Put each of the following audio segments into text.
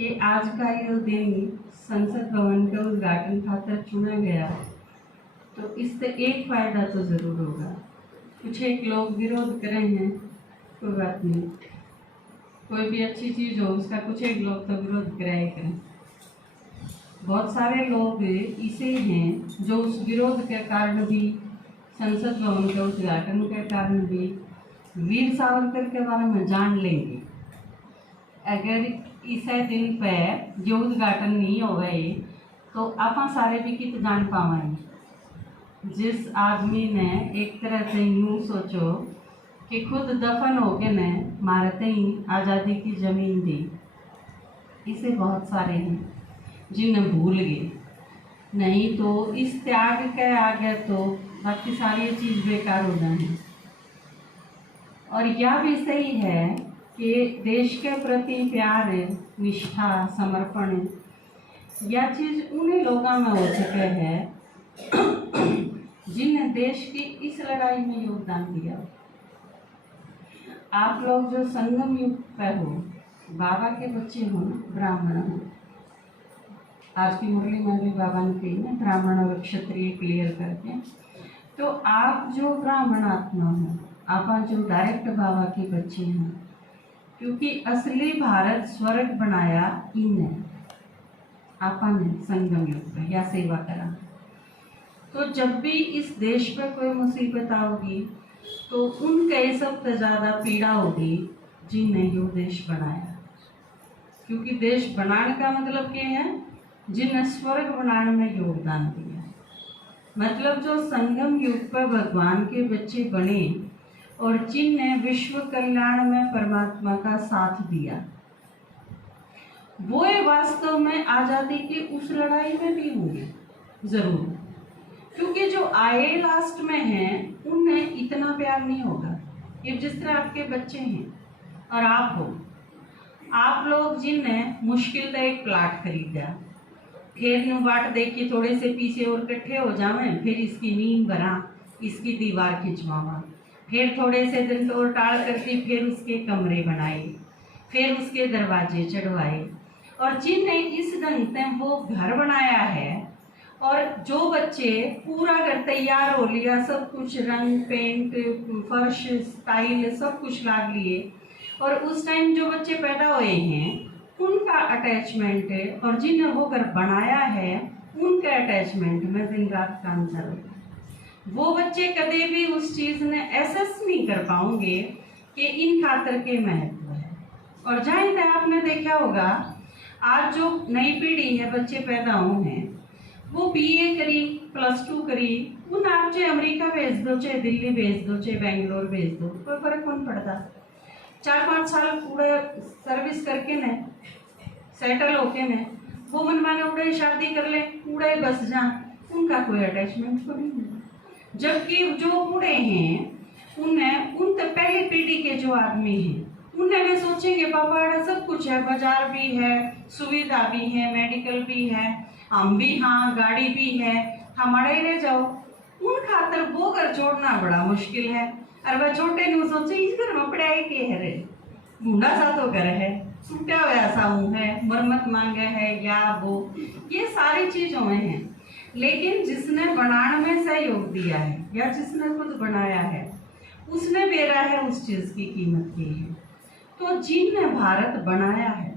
कि आज का ये दिन संसद भवन के उद्घाटन खातर चुना गया, तो इससे एक फायदा तो जरूर होगा। कुछ एक लोग विरोध कर रहे हैं, कोई बात नहीं, कोई भी अच्छी चीज़ हो उसका कुछ एक लोग तो विरोध कराया करें। बहुत सारे लोग ऐसे हैं जो उस विरोध के कारण भी, संसद भवन के उद्घाटन के कारण भी वीर सावरकर के बारे में जान लेंगे। अगर इस दिन पे जो उद्घाटन नहीं हो गए तो आप सारे भी कित जान पाएंगे। जिस आदमी ने एक तरह से यूँ सोचो कि खुद दफन हो के ने मारते ही आज़ादी की ज़मीन दी, इसे बहुत सारे हैं जिन्हें भूल गए। नहीं तो इस त्याग के आगे तो बाकी सारी चीज़ बेकार हो जाएंगी। और यह भी सही है कि देश के प्रति प्यार, निष्ठा, समर्पण, यह चीज़ उन्हीं लोगों में हो चुके हैं जिन्हें देश की इस लड़ाई में योगदान दिया। आप लोग जो संगम युग पे हो, बाबा के बच्चे हो, ब्राह्मण हो, आज की मुरली में भी बाबा ने कही ना, ब्राह्मण और क्षत्रिय क्लियर करके, तो आप जो ब्राह्मण आत्मा हो, आप जो डायरेक्ट बाबा के बच्चे हैं, क्योंकि असली भारत स्वर्ग बनाया इनने, आपा ने संगम युग पे या सेवा करा। तो जब भी इस देश पर कोई मुसीबत आओगी तो उनके सबसे ज़्यादा पीड़ा होगी जिनने यो देश बनाया। क्योंकि देश बनाने का मतलब क्या है? जिन्हें स्वर्ग बनाने में योगदान दिया। मतलब जो संगम युग पर भगवान के बच्चे बने और जिनने विश्व कल्याण में परमात्मा का साथ दिया, वो वास्तव में आज़ादी की उस लड़ाई में भी होंगे ज़रूर। क्योंकि जो आए लास्ट में हैं उन्हें इतना प्यार नहीं होगा। ये जिस तरह आपके बच्चे हैं और आप हो, आप लोग जिनने मुश्किल से एक प्लाट खरीदा, फिर नु बाट देख के थोड़े से पीछे और इकट्ठे हो जावे, फिर इसकी नींव भरा, इसकी दीवार खिंचवावा, फिर थोड़े से दिन और टाल करके फिर उसके कमरे बनाए, फिर उसके दरवाजे चढ़वाए, और जिनने इस ढंग से वो घर बनाया है, और जो बच्चे पूरा घर तैयार हो लिया, सब कुछ रंग पेंट फर्श स्टाइल सब कुछ लाग लिए, और उस टाइम जो बच्चे पैदा हुए हैं उनका अटैचमेंट है, और जिन्हें वो घर बनाया है उनके अटैचमेंट में दिन रात काम चल रहा है। वो बच्चे कभी भी उस चीज़ ने एहसास नहीं कर पाओगे कि इन खातर के महत्व है। और जहाँ तक आपने देखा होगा, आज जो नई पीढ़ी है, बच्चे पैदा हुए हैं, वो बीए करी, +2 करी, उन आप चाहे अमेरिका भेज दो, चाहे दिल्ली भेज दो, चाहे बेंगलोर भेज दो, कोई फर्क कौन पड़ता। 4-5 साल पूरा सर्विस करके न सेटल होके न वो मनमाने उड़े शादी कर ले, उड़े बस जा, उनका कोई अटैचमेंट तो नहीं है। जबकि जो बूढ़े हैं उन्हें उन तक पहली पीढ़ी के जो आदमी हैं उन्हें वे सोचेंगे पापा सब कुछ है, बाजार भी है, सुविधा भी है, मेडिकल भी है, हम भी, हाँ गाड़ी भी है, हमारा ही रह जाओ। उन खातर वो घर छोड़ना बड़ा मुश्किल है। और वह छोटे ने सोचे इस घर में पढ़ाई के है रे, ढूंढा सा तो घर है, टूटा हुआ सा मुँह है, मरम्मत मांगे है या वो, ये सारी चीज़ों में है। लेकिन जिसने बनाने में सहयोग दिया है या जिसने खुद बनाया है, उसने मेरा है उस चीज़ की कीमत की है। तो जिनने भारत बनाया है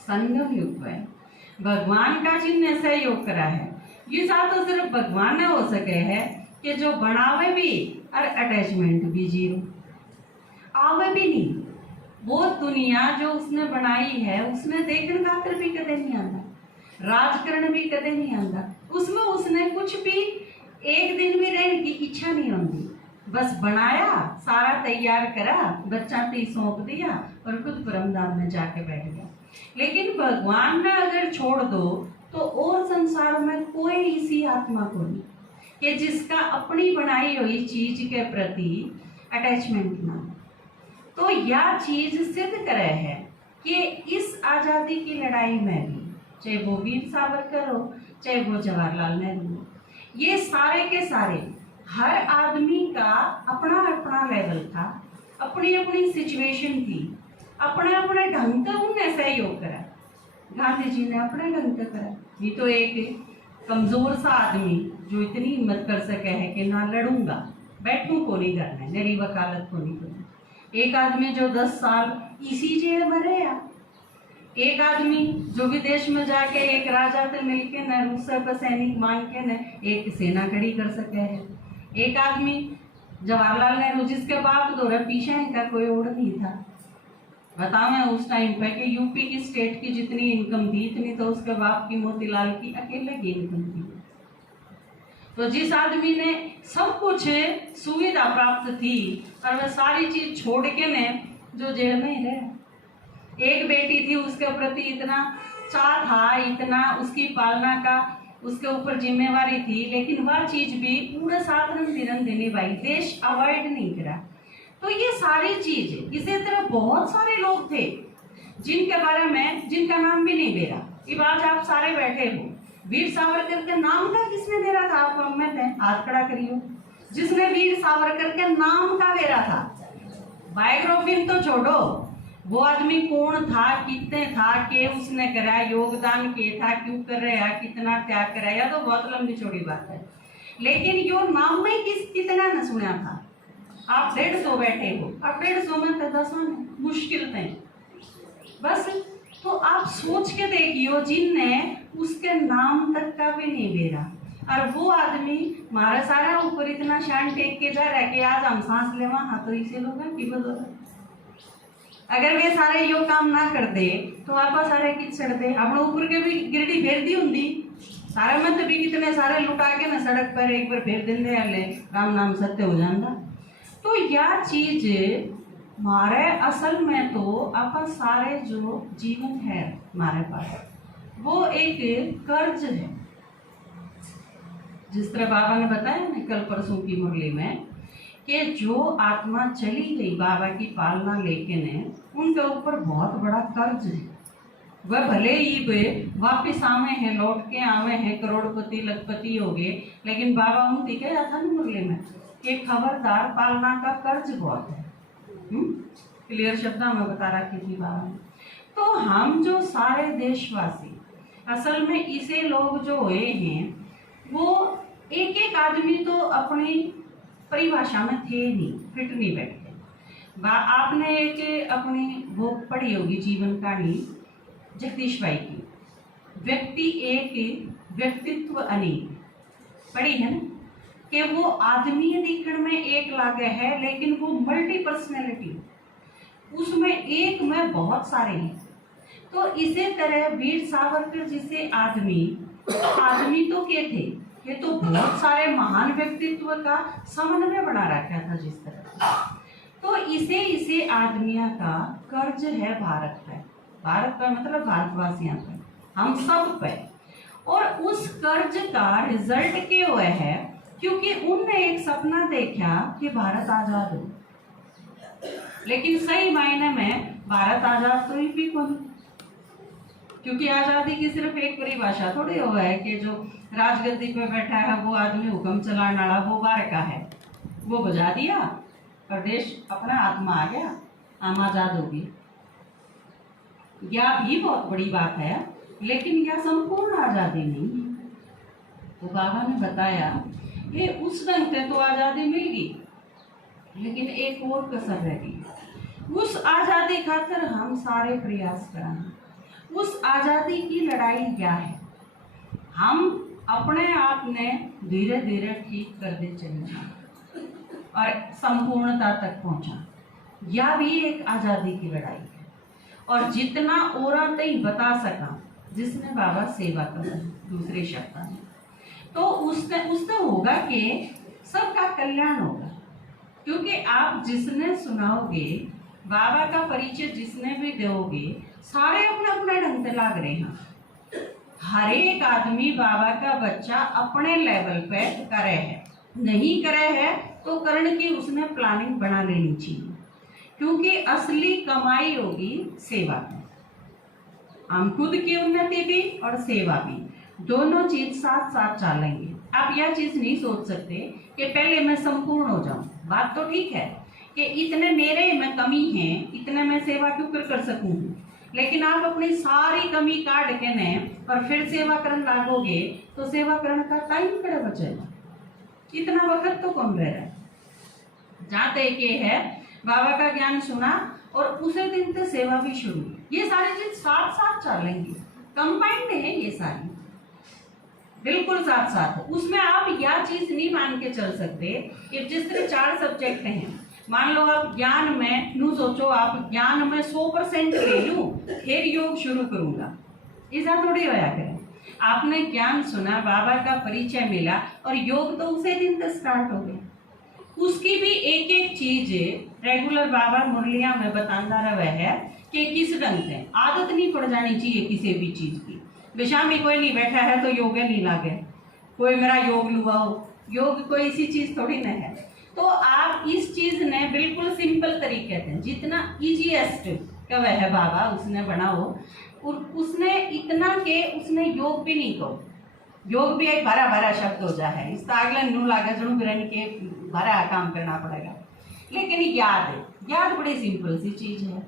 संगम युग में, भगवान का जिनने सहयोग करा है, ये साथ तो सिर्फ भगवान ने हो सके है कि जो बनावे भी और अटैचमेंट भी जीरो, आवे भी नहीं। वो दुनिया जो उसने बनाई है उसने देखने खातर भी कदे नहीं आता, राजकरण भी कदे नहीं आता, उसमें उसने कुछ भी एक दिन भी रहने की इच्छा नहीं होती। बस बनाया, सारा तैयार करा, बच्चा ती सौंप दिया और खुद परमधाम में जाके बैठ गया। लेकिन भगवान ने अगर छोड़ दो तो और संसार में कोई इसी आत्मा को नहीं कि जिसका अपनी बनाई हुई चीज के प्रति अटैचमेंट ना। तो यह चीज सिद्ध करे है कि इस आज़ादी की लड़ाई में भी, चाहे वो वीर सावरकर हो, चाहे वो जवाहरलाल नेहरू हो, ये सारे के सारे हर आदमी का अपना अपना लेवल था, अपनी अपनी सिचुएशन थी, अपने अपने ढंग का उन्हें सहयोग करा। गांधी जी ने अपने ढंग से करा। ये तो एक कमजोर सा आदमी जो इतनी हिम्मत कर सके है कि ना लड़ूंगा, बैठूं को नहीं करना है, मेरी वकालत को नहीं करना। एक आदमी जो 10 साल इसी जेल में रहा, एक आदमी जो विदेश में जाके एक राजा से मिलके न रूसर पर सैनिक मांग के न एक सेना खड़ी कर सके है। एक आदमी जवाहरलाल नेहरू जिसके बाप दो पीछे इनका कोई और नहीं था। बताओ मैं उस टाइम पे कि यूपी की स्टेट की जितनी इनकम थी इतनी तो उसके बाप की मोतीलाल की अकेले की इनकम थी। तो जिस आदमी ने सब कुछ सुविधा प्राप्त थी और वह सारी चीज छोड़ के ने जो जेल में ही रहे। एक बेटी थी, उसके प्रति इतना चाह था, इतना उसकी पालना का उसके ऊपर जिम्मेवारी थी, लेकिन वह चीज भी पूरे साधारण दिन निभाई, देश अवॉइड नहीं करा। तो ये सारी चीज इसी तरह बहुत सारे लोग थे जिनके बारे में जिनका नाम भी नहीं दे रहा। ये आज आप सारे बैठे हो, वीर सावरकर के नाम का किसने दे रहा था? आप में थे, हाथ खड़ा करियो जिसने वीर सावरकर के नाम का दे रहा था। बायोग्राफी तो छोड़ो, वो आदमी कौन था, कितने था, के उसने करा, योगदान के था, क्यों कर रहा, कितना त्याग कराया, तो बहुत लंबी चौड़ी बात है। लेकिन यो नाम में कितना न सुना था। आप 150 बैठे हो, अब 150 में तो 10 मुश्किल थे बस। तो आप सोच के देखियो जिनने उसके नाम तक का भी नहीं दे रहा, और वो आदमी हमारा सारा ऊपर इतना शान टेक के जा रहा है कि आज हम सांस लेवा, हाँ तो इसे लोग की बदौलत। अगर वे सारे यो काम ना कर दे तो आप सारे कित सड़ दे, अपने ऊपर के भी गिरडी फेर दी होंगी सारे मत भी कितने सारे लुटा के ना सड़क पर एक बार फेर देंगे, अले राम नाम सत्य हो जाता। तो यह चीज हमारे असल में तो आप सारे जो जीवन है हमारे पास वो एक कर्ज है। जिस तरह बाबा ने बताया ना कल परसों की मुरली में कि जो आत्मा चली गई बाबा की पालना लेके ने, उनके ऊपर बहुत बड़ा कर्ज है। वह भले ही वे वापिस आवे हैं, लौट के आवे हैं, करोड़पति लखपति हो गए, लेकिन बाबा उनकी कहा था ना मुरली में कि खबरदार पालना का कर्ज बहुत है। क्लियर शब्दों में बता रखी थी बाबा ने। तो हम जो सारे देशवासी असल में इसे लोग जो हुए हैं वो एक एक आदमी तो अपनी परिभाषा में थे नहीं, फिट नहीं बैठते। आपने एक अपनी वो पढ़ी होगी जीवन कहानी जगदीश भाई की, व्यक्ति एक व्यक्तित्व अनेक, पढ़ी है ना, कि वो आदमी दिखने में एक लागे है लेकिन वो मल्टी पर्सनैलिटी, उसमें एक में बहुत सारे हैं। तो इसी तरह वीर सावरकर जिसे आदमी तो क्या थे, ये तो बहुत सारे महान व्यक्तित्व का समन्वय बना रखा था जिस तरह। तो इसे आदमियों का कर्ज है भारत पर मतलब भारतवासियों पर, हम सब पे। और उस कर्ज का रिजल्ट क्या हुआ है, क्योंकि उनने एक सपना देखा कि भारत आजाद हो, लेकिन सही मायने में भारत आजाद तो ही भी कौन, क्योंकि आजादी की सिर्फ एक परिभाषा थोड़ी हुआ है कि जो राजगद्दी पे बैठा है वो आदमी हुक्म चलाने वाला वो बार का है, वो बजा दिया प्रदेश अपना आत्मा आ गया, हम आजाद हो गए। यह भी बहुत बड़ी बात है, लेकिन यह संपूर्ण आजादी नहीं है। तो बाबा ने बताया कि उस ढंग से तो आजादी मिल गई, लेकिन एक और कसर रह गई। उस आजादी खातिर हम सारे प्रयास करें। उस आजादी की लड़ाई क्या है, हम अपने आप ने धीरे धीरे ठीक करते चले और संपूर्णता तक पहुंचा। यह भी एक आजादी की लड़ाई है। और जितना और तक बता सका जिसने बाबा सेवा कर दूसरे शब्द में, तो उसने होगा कि सबका कल्याण होगा। क्योंकि आप जिसने सुनाओगे, बाबा का परिचय जिसने भी दोगे, सारे अपने अपने ढंग से लाग रहे हैं। हर एक आदमी बाबा का बच्चा अपने लेवल पे करे है, नहीं करे है तो करण की उसने प्लानिंग बना लेनी चाहिए, क्योंकि असली कमाई होगी सेवा की। हम खुद की उन्नति भी और सेवा भी, दोनों चीज साथ साथ चलेंगे। आप यह चीज नहीं सोच सकते कि पहले मैं संपूर्ण हो जाऊं। बात तो ठीक है कि इतने मेरे में कमी है, इतने मैं सेवा क्यों कर सकूं, लेकिन आप अपनी सारी कमी काट के ने और फिर सेवा करने लागोगे तो सेवा करने का टाइम कड़ा बचेगा, इतना वक्त तो कम रह रहा है। जहाँ तक ये है बाबा का ज्ञान सुना और उसे दिन से सेवा भी शुरू, ये सारी चीज साथ साथ चलेंगी, कंबाइंड है ये सारी, बिल्कुल साथ साथ। उसमें आप यह चीज नहीं मान के चल सकते कि जिस तरह 4 सब्जेक्ट हैं, मान लो आप ज्ञान में नू सोचो आप ज्ञान में 100% ले लूं फिर योग शुरू करूंगा, ऐसा थोड़ी होया करे। आपने ज्ञान सुना, बाबा का परिचय मिला और योग तो उसे दिन तक स्टार्ट हो गया। उसकी भी एक एक चीज रेगुलर बाबा मुरलिया में बताता रहा है कि किस ढंग से आदत नहीं पड़ जानी चाहिए किसी भी चीज की। विषा में कोई नहीं बैठा है तो योग नहीं लागे, कोई मेरा योग लुआओ, योग कोई ऐसी चीज थोड़ी न है। तो आप इस चीज ने बिल्कुल सिंपल तरीके से, जितना इजीएस्ट का वह है बाबा उसने बनाओ, और उसने इतना के उसने योग भी नहीं कहो, योग भी एक भरा भरा शब्द हो जाए है, इस अगले नू लागे जरूर बिरन के भरा काम करना पड़ेगा। लेकिन याद बड़ी सिंपल सी चीज है।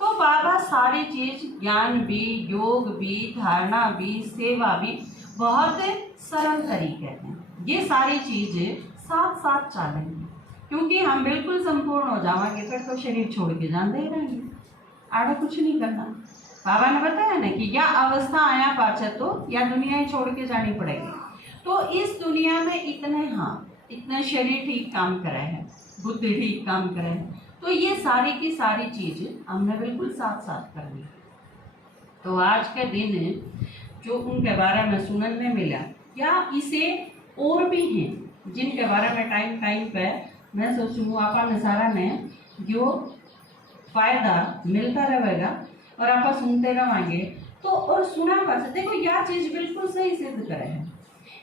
तो बाबा सारी चीज, ज्ञान भी, योग भी, धारणा भी, सेवा भी बहुत सरल तरीके हैं। ये सारी चीजें साथ साथ चलेंगी, क्योंकि हम बिल्कुल संपूर्ण हो जाएंगे फिर तो शरीर छोड़ के जाते ही रहेंगे, आगे कुछ नहीं करना। बाबा ने बताया ना कि या अवस्था आया पाछे तो या दुनिया ही छोड़ के जानी पड़ेगी। तो इस दुनिया में इतने शरीर ठीक काम करे है, बुद्धि ठीक काम करे है, तो ये सारी की सारी चीज हमने बिल्कुल साथ साथ करनी। तो आज के दिन जो उनके बारे में सुनने मिला, या इसे और भी हैं जिनके बारे में टाइम पे मैं सोचूँ आप सारा ने जो फायदा मिलता रहेगा और आप सुनते रहेंगे तो और सुना पास। देखो यह चीज बिल्कुल सही सिद्ध करे है।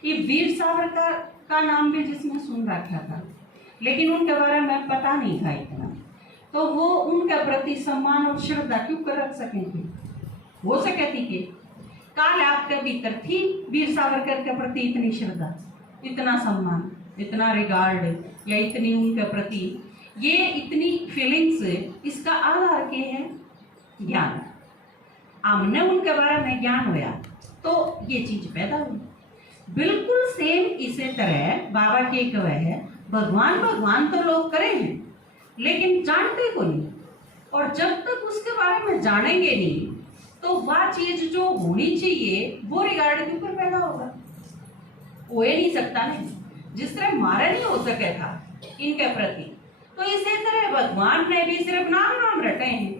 ये वीर सावरकर का नाम भी जिसने सुन रखा था, लेकिन उनके बारे में पता नहीं था इतना, तो वो उनके प्रति सम्मान और श्रद्धा क्यों कर रख सके थे? हो सके थी कि काल आपके भीतर थी वीर सावरकर के प्रति इतनी श्रद्धा, इतना सम्मान, इतना रिगार्ड, या इतनी उनके प्रति ये इतनी फीलिंग्स, इसका आधार क्या है? ज्ञान। हमने उनके बारे में ज्ञान होया तो ये चीज पैदा हुई। बिल्कुल सेम इसी तरह बाबा के कहे है, भगवान तो लोग करे हैं लेकिन जानते को नहीं, और जब तक उसके बारे में जानेंगे नहीं तो वह चीज जो होनी चाहिए वो रिगार्ड के ऊपर पैदा होगा, हो ही नहीं सकता नहीं। जिस तरह मारा नहीं हो सके था इनके प्रति, तो इसी तरह भगवान ने भी सिर्फ नाम रटे हैं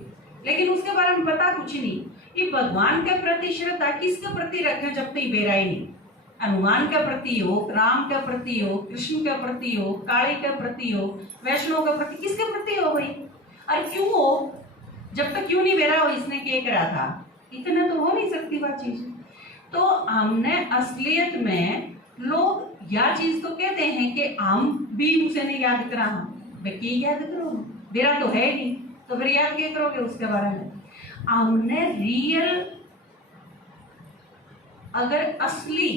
लेकिन उसके बारे में पता कुछ नहीं कि भगवान के प्रति श्रद्धा किसके प्रति रखें जब तक बेरा ही नहीं। हनुमान के प्रति हो, राम के प्रति हो, कृष्ण के प्रति हो, काली के प्रति हो, वैष्णव के प्रति, किसके प्रति हो भाई? और क्यों हो? जब तक क्यों नहीं बेरा हो इसने क्या करा था, इतना तो हो नहीं सकती बात चीज। तो हमने असलियत में लोग यह चीज तो कहते हैं कि हम भी उसे नहीं याद करा, भाई याद करो, बेरा तो है नहीं, तो फिर याद क्या करोगे उसके बारे में? हमने रियल अगर असली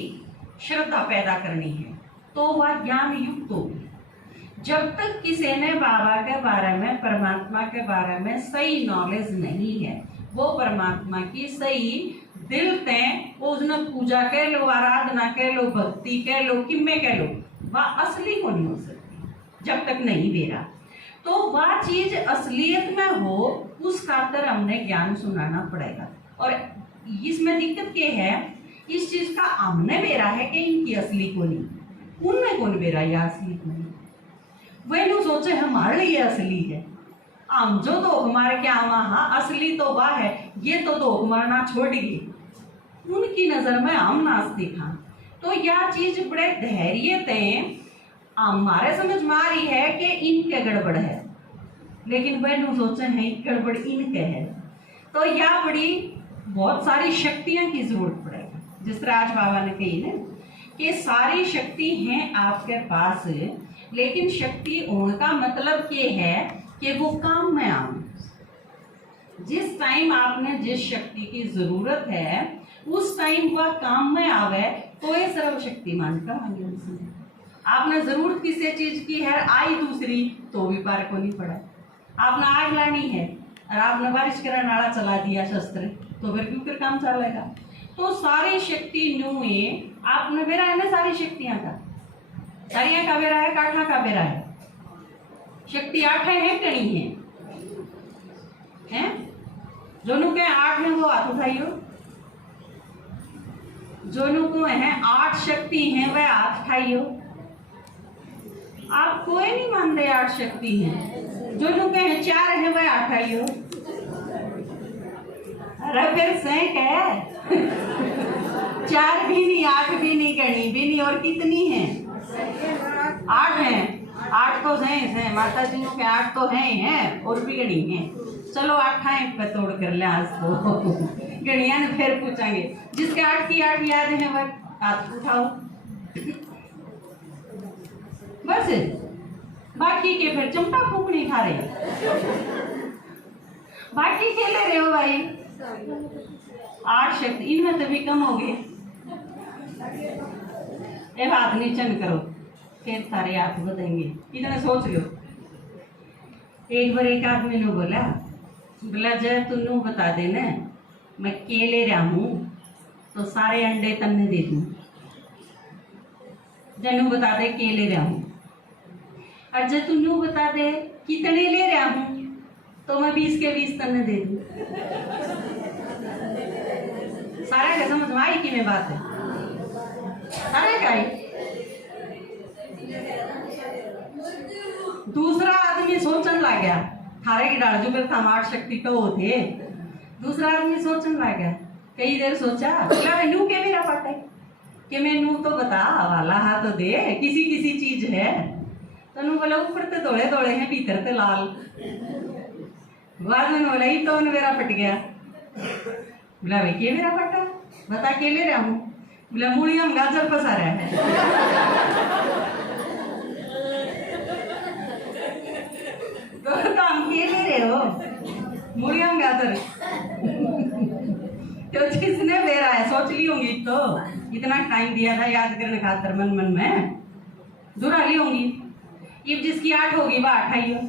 श्रद्धा पैदा करनी है तो वह ज्ञान युक्त होगी। जब तक किसी ने बाबा के बारे में, परमात्मा के बारे में सही नॉलेज नहीं है, वो परमात्मा की सही दिल ते वो उसने पूजा कह लो, आराधना कह लो, भक्ति कह लो, किम्मे कह लो, वह असली को नहीं हो सकती जब तक नहीं बेरा। तो वह चीज असलियत में हो उस खातर हमने ज्ञान सुनाना पड़ेगा। और इसमें दिक्कत क्या है, इस चीज का हमने बेरा है कि इनकी असली को नहीं, उनमें कौन बेरा या असली को नहीं। वह लोग सोचे हमारे लिए असली है, हम जो तो हमारे क्या वहाँ असली तो वह है, ये तो दो मारना छोड़ गई, उनकी नजर में हम नास्तिक हाँ। तो यह चीज बड़े धैर्य थे हमारे समझ में आ रही है कि इनके गड़बड़ है, लेकिन वह लोग सोचे हैं गड़बड़ इनके है। तो यह बड़ी बहुत सारी शक्तियां की जरूरत पड़ेगी, जिस तरह आज बाबा ने कही ना कि सारी शक्ति हैं आपके पास, लेकिन शक्ति होने का मतलब ये है कि वो काम में आए। जिस टाइम आपने जिस शक्ति की जरूरत है उस टाइम वह काम में आवे तो ये सर्वशक्तिमान का आगे। आपने जरूरत किसी चीज की है, आई दूसरी तो भी पार को नहीं पड़ा। आपने आग लानी है और आपने बारिश करा नाला चला दिया शस्त्र, तो फिर क्यों फिर काम चलेगा। तो सारी शक्ति न्यू है, आपने बेरा है ना सारी शक्तियां का, सारिया का बेरा है, काठा का बेरा है, शक्ति 8 है कणी है, हैं? जोनू के 8 है वो हाथ उठाइयो, जोनू को है 8 शक्ति है वह हाथ उठाइयो। आप कोई नहीं मानते 8 शक्ति है, जोनू के हैं 4 है वह हाथ उठाइयो। अरे फिर सैक है 4 भी नहीं, 8 भी नहीं, कणी भी नहीं, और कितनी है 8 है, 8 तो है माता जी के 8 तो हैं और भी गणी है। चलो 8 पे तोड़ कर ले आज तो गणिया ने फिर पूछेंगे, जिसके 8 की 8 याद है वह हाथ उठाओ, बस। बाकी के फिर चमटा फूकनी खा रहे, बाकी खेले रहे हो भाई। 8 शक्ति इनमें तो भी कम हो गए। एक हाथ नीचे करो, फिर सारे हाथ बदेंगे, इतना सोच लो। एक बार एक आदमी ने बोला जय तुन्नू बता देना मैं केले रहा हूं तो सारे अंडे तन्ने दे दूं। जनू बता दे केले रहा हूं, और जय तुन्नू बता दे कितने ले रहा हूं तो मैं 20 के 20 तन्ने दे दूं। सारे का समझ में आई कि मैं बात है, सारे का आई। दूसरा आदमी सोचने लग गया, थारे की डाल जो फिर हम 8 शक्ति तो थे। दूसरा आदमी सोचने लग गया, कई देर सोचा, नू के मेरा पता है कि मैं नू तो बता वाला हा तो दे किसी किसी चीज है। तो नू बोला ऊपर तो धोले धोले हैं भीतर तो लाल। बाद में बोला ही तो मेरा फट गया। बोला भाई के मेरा फटा बता के ले रहा हूँ। बोला मूलियम गाजर फंसा रहा है। तो हम के ले रहे हो मूलियम गाजर। तो जिसने बेरा है सोच ली होंगी, तो इतना टाइम दिया था याद करने खातर मन मन में दुरा ली होंगी। ये जिसकी 8 होगी वह 8 आई हो।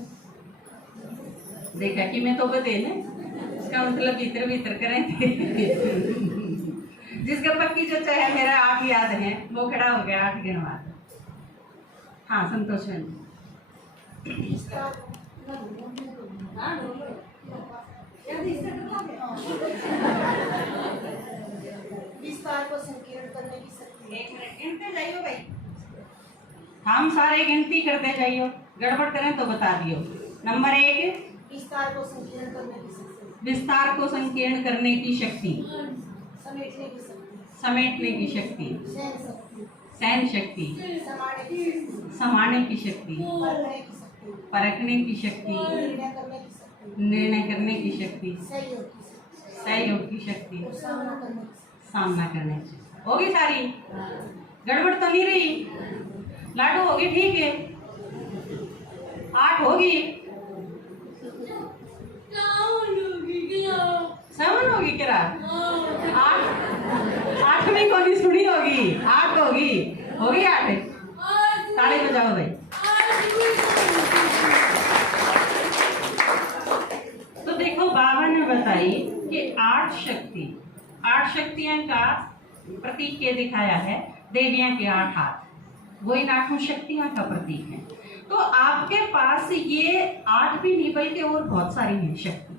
देखा कि मैं तो बते ना, इसका मतलब भीतर भीतर करें थे। जिसका पक्की जो चाहे मेरा 8 याद है वो खड़ा हो गया 8 गिनवा। हाँ संतोष है। विस्तार को संकीर्ण करने की शक्ति। एक मिनट गिनते जाइयो भाई, हम सारे गिनती करते जाइयो, गड़बड़ करें तो बता दियो। नंबर 1 विस्तार को संकीर्ण करने की शक्ति। विस्तार को संकीर्ण करने की शक्ति, समेटने की शक्ति, समेटने की शक्ति, सहन शक्ति, सहन शक्ति, समाने की शक्ति, समाने की शक्ति, परखने की शक्ति, परखने की शक्ति, निर्णय करने की शक्ति, निर्णय करने की शक्ति, सहयोग की शक्ति, सहयोग की शक्ति, और सामना करने की शक्ति। सामना करने की। होगी सारी, गड़बड़ तो नहीं रही। लाडू होगी ठीक है, 8 होगी, 7 होगी क्या? 8 में कौन सुनी होगी? 8 होगी, होगी 8। ताली बजाओ भाई। तो देखो बाबा ने बताई कि 8 शक्तियां का प्रतीक ये दिखाया है, देवियां के 8 हाथ, वो इन 8 शक्तियां का प्रतीक है। तो आपके पास ये 8 भी नहीं बल्कि और बहुत सारी हैं शक्ति,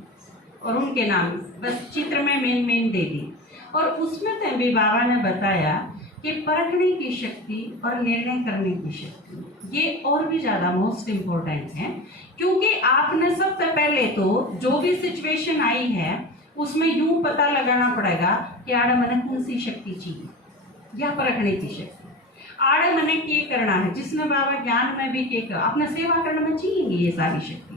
और उनके नाम बस चित्र में मेन दे दी। और उसमें तो भी बाबा ने बताया कि परखने की शक्ति और निर्णय करने की शक्ति, ये और भी ज़्यादा मोस्ट इम्पोर्टेंट है, क्योंकि आपने सबसे पहले तो जो भी सिचुएशन आई है उसमें यूं पता लगाना पड़ेगा कि आड़े मने कौन सी शक्ति चाहिए, या परखने की शक्ति आड़े मने के करना है, जिसने बाबा ज्ञान में भी के अपने सेवा करने में चाहिए ये सारी शक्ति।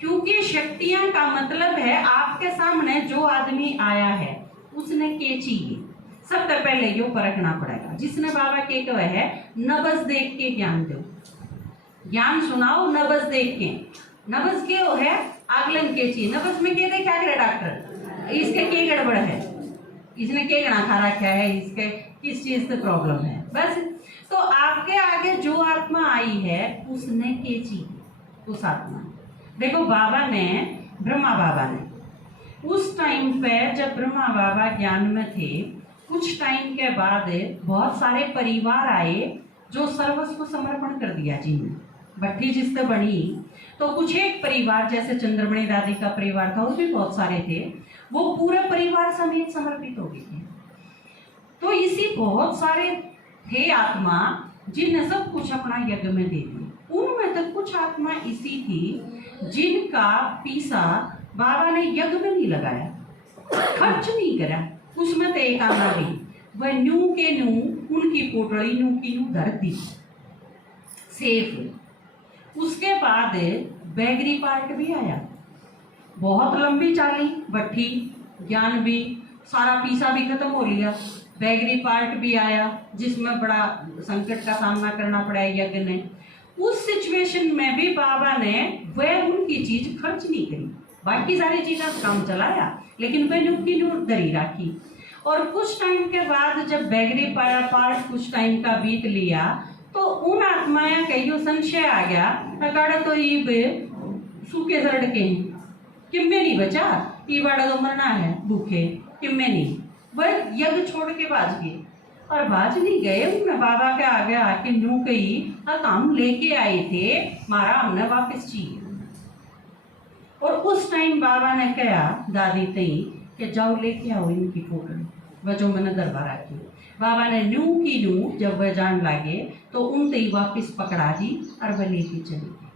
क्योंकि शक्तियां का मतलब है आपके सामने जो आदमी आया है उसने के चाहिए, सबसे पहले यो परखना पड़ेगा। जिसने बाबा के कहा है नबज देख के ज्ञान दो, ज्ञान सुनाओ नबज देख के। नबज के वो है आगलन के चाहिए, नबज में के देखा करे डॉक्टर इसके के गड़बड़ है, इसने के गणा खा रखा है, इसके किस चीज से प्रॉब्लम है, बस। तो आपके आगे जो आत्मा आई है उसने के चाहिए, उस आत्मा। देखो बाबा ने ब्रह्मा बाबा ने। उस टाइम पे जब ब्रह्मा बाबा ज्ञान में थे, कुछ टाइम के बाद बहुत सारे परिवार आए जो सर्वस्व को समर्पण कर दिया जिन्होंने। भट्ठी जिससे बनी तो कुछ एक परिवार, जैसे चंद्रमणि दादी का परिवार था, उसमें बहुत सारे थे, वो पूरे परिवार समेत समर्पित हो गए थे। तो इसी बहुत सारे थे आत्मा जिनने सब कुछ अपना यज्ञ में दे दिया। उनमें तो कुछ आत्मा इसी थी जिनका पैसा बाबा ने यज्ञ में नहीं लगाया, खर्च नहीं करा। उसमें तो एक आना भी वह न्यू के न्यू उनकी पोटड़ी न्यू की न्यू धर दी सेफ। उसके बाद बैगरी पार्ट भी आया, बहुत लंबी चाली भट्ठी, ज्ञान भी सारा पीसा भी खत्म हो लिया। बैगरी पार्ट भी आया जिसमें बड़ा संकट का सामना करना पड़ा यज्ञ ने। उस सिचुएशन में भी बाबा ने वह उनकी चीज खर्च नहीं करी, बाकी सारी चीज़ों का काम चलाया, लेकिन वह न्यू की न्यू दरी राखी। और कुछ टाइम के बाद जब बैगरी पार्ट कुछ टाइम का बीत लिया तो उन आत्माएं कईयों संशय आ गया, अगाड़ा तो ये सूखे सड़के हैं, किम्मे नहीं बचा, ये बड़ा तो मरना है भूखे, किम्मे नहीं। वह यज्ञ छोड़ के बाज गए, और बाज नहीं गए, उन्होंने बाबा के आगे आके न्यू कही काम लेके आए थे, मारा हमने वापस चाहिए। और उस टाइम बाबा ने कहा दादी तई कि जाओ लेके आओ इनकी पोटली, वह जो मैंने दरबार रखी। बाबा ने न्यू की न्यू जब वह जान लगे तो उन तई वापस पकड़ा दी और वह लेके चली गई।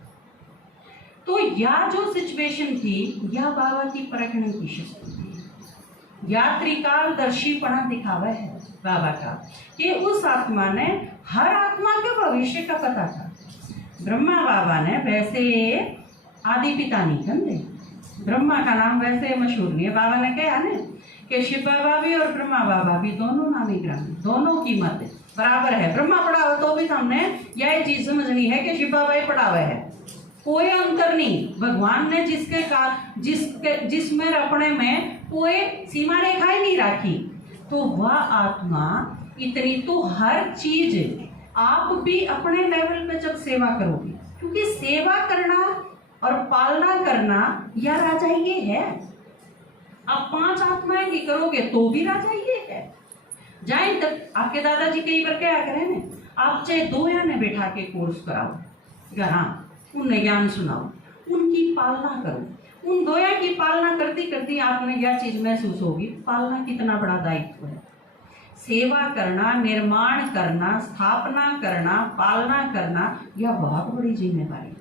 तो यह जो सिचुएशन थी यह बाबा की परखने की शक्ति थी, या त्रिकालदर्शीपणा दिखावा है बाबा का कि उस आत्मा ने हर आत्मा के भविष्य का पता था। ब्रह्मा बाबा ने वैसे आदि पिता नहीं कंदे, ब्रह्मा का नाम वैसे मशहूर नहीं है। बाबा ने कहा ना कि शिव बाबा भी और ब्रह्मा बाबा भी दोनों नामी ग्रामी, दोनों की मत बराबर है। ब्रह्मा पढ़ा हो तो भी हमने यह चीज समझनी है कि शिव बाबा ही पढ़ा हुआ है, कोई अंतर नहीं। भगवान ने जिसमें अपने में कोई सीमा रेखाएं नहीं राखी, तो वह आत्मा इतनी, तो हर चीज आप भी अपने लेवल पे जब सेवा करोगे, क्योंकि सेवा करना और पालना करना यह राजा ये है। आप 5 आत्माएं भी करोगे तो भी राजा ये है। जाए तक आपके दादाजी कई बार क्या करें ने, आप चाहे 2 ने बैठा के कोर्स कराओ, हाँ उन्हें ज्ञान सुनाओ, उनकी पालना करो। उन 2 की पालना करती करती आपने यह चीज महसूस होगी, पालना कितना बड़ा दायित्व है। सेवा करना, निर्माण करना, स्थापना करना, पालना करना, यह बहुत बड़ी जिम्मेदारी है।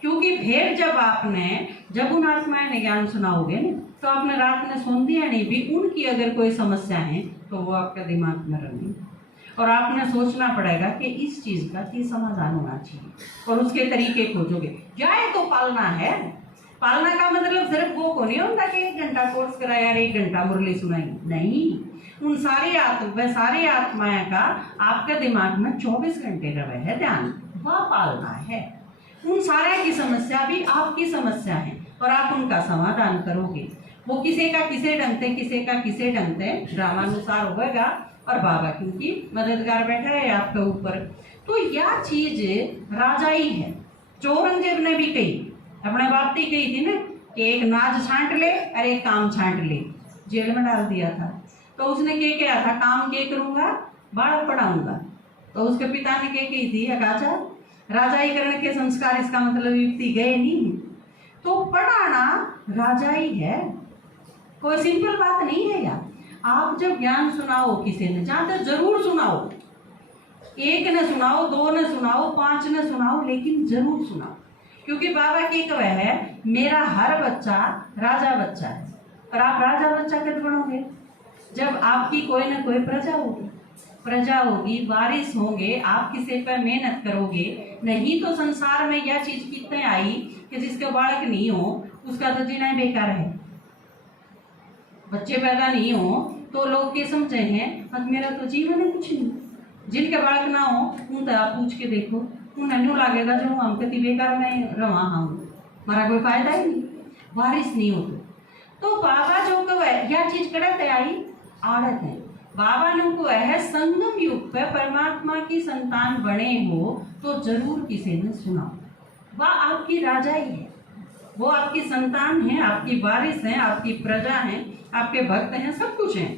क्योंकि फिर जब उन आत्माएं ने ज्ञान सुनाओगे ना, तो आपने रात में सोन दिया नहीं भी, उनकी अगर कोई समस्या है तो वो आपके दिमाग में रहेगी, और आपने सोचना पड़ेगा कि इस चीज का ये समाधान होना चाहिए, और उसके तरीके खोजोगे। जाए तो पालना है। पालना का मतलब सिर्फ वो को नहीं होता कि 1 घंटा कोर्स कराया और 1 घंटा मुरली सुनाई, नहीं। उन सारी आत्माएं का आपके दिमाग में 24 घंटे रहे है ध्यान, वह पालना है। उन सारे की समस्या भी आपकी समस्या है, और आप उनका समाधान करोगे। वो किसी का किसे ढंग से ड्रामानुसार होगा, और बाबा क्योंकि मददगार बैठा है आपके ऊपर। तो यह चीज राजाई है। जो औरंगजेब ने भी कही, अपने बाप की कही थी ना कि एक नाज छांट ले और एक काम छांट ले, जेल में डाल दिया था। तो उसने क्या किया था, काम क्या करूंगा, बाढ़ पढ़ाऊंगा। तो उसके पिता ने क्या कही थी, अगाचा राजाईकरण के संस्कार, इसका मतलब युक्ति गए नहीं। तो पढ़ाना राजाई है, कोई सिंपल बात नहीं है यार। आप जब ज्ञान सुनाओ किसी ने, जहाँ तक जरूर सुनाओ, 1 ने सुनाओ, 2 ने सुनाओ, 5 ने सुनाओ, लेकिन जरूर सुनाओ। क्योंकि बाबा की कह है, मेरा हर बच्चा राजा बच्चा है। और आप राजा बच्चा कब बनोगे, जब आपकी कोई ना कोई प्रजा होगी, वारिस होंगे, आप किसी पर मेहनत करोगे। नहीं तो संसार में यह चीज कितने आई कि जिसके बालक नहीं हो उसका तो जीना बेकार है। बच्चे पैदा नहीं हो तो लोग ये समझे हैं अब मेरा तो जीवन है कुछ नहीं। जिनके बालक ना हो उनसे आप पूछ के देखो, उन्हें न्यू लगेगा जो हम कति बेकार में रवा हाँ हमारा कोई फायदा ही नहीं, वारिस नहीं हो। तो बाबा जो कब यह चीज करते आई आड़त है। बाबा ने को है संगम युग पे परमात्मा की संतान बने हो तो जरूर किसी ने सुना, वह आपकी राजा ही है। वो आपकी संतान है, आपकी वारिस है, आपकी प्रजा है, आपके भक्त हैं, सब कुछ हैं।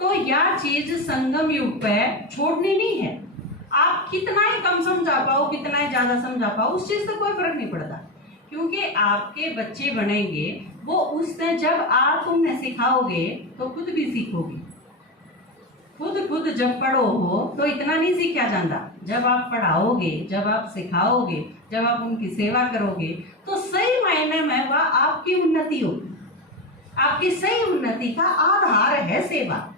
तो यह चीज संगम युग पे छोड़नी नहीं है। आप कितना ही कम समझा पाओ, कितना ही ज्यादा समझा पाओ, उस चीज से कोई फर्क नहीं पड़ता, क्योंकि आपके बच्चे बनेंगे वो उससे जब आप उन्हें सिखाओगे तो खुद भी सीखोगे। खुद जब पढ़ो हो तो इतना नहीं सीखा जाता, जब आप पढ़ाओगे, जब आप सिखाओगे, जब आप उनकी सेवा करोगे तो सही मायने में वह आपकी उन्नति होगी। आपकी सही उन्नति का आधार है सेवा।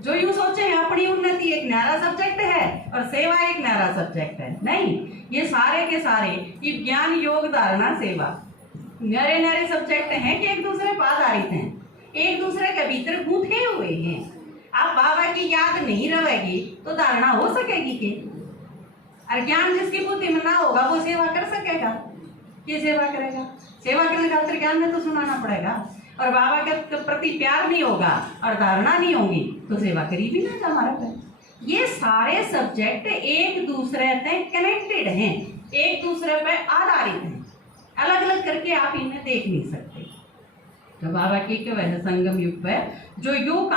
जो यूं सोचे अपनी उन्नति एक न्यारा सब्जेक्ट है और सेवा एक न्यारा सब्जेक्ट है, नहीं, ये सारे के सारे ये ज्ञान योग धारणा सेवा न्यारे न्यारे सब्जेक्ट हैं कि एक दूसरे पर आधारित हैं, एक दूसरे के भीतर गूंथे हुए हैं। आप बाबा की याद नहीं रहेगी तो धारणा हो सकेगी कि? और ज्ञान जिसकी बुद्धि में ना होगा वो सेवा कर सकेगा? ये सेवा करेगा? सेवा करने खातिर ज्ञान में तो सुनाना पड़ेगा। और बाबा के प्रति प्यार नहीं होगा और धारणा नहीं होगी तो सेवा करी भी ना हमारा पे। ये सारे सब्जेक्ट एक दूसरे से कनेक्टेड हैं, एक दूसरे पे आधारित हैं, अलग अलग करके आप इन्हें देख नहीं सकते। तो बाबा की वह संगम युग पे जो योग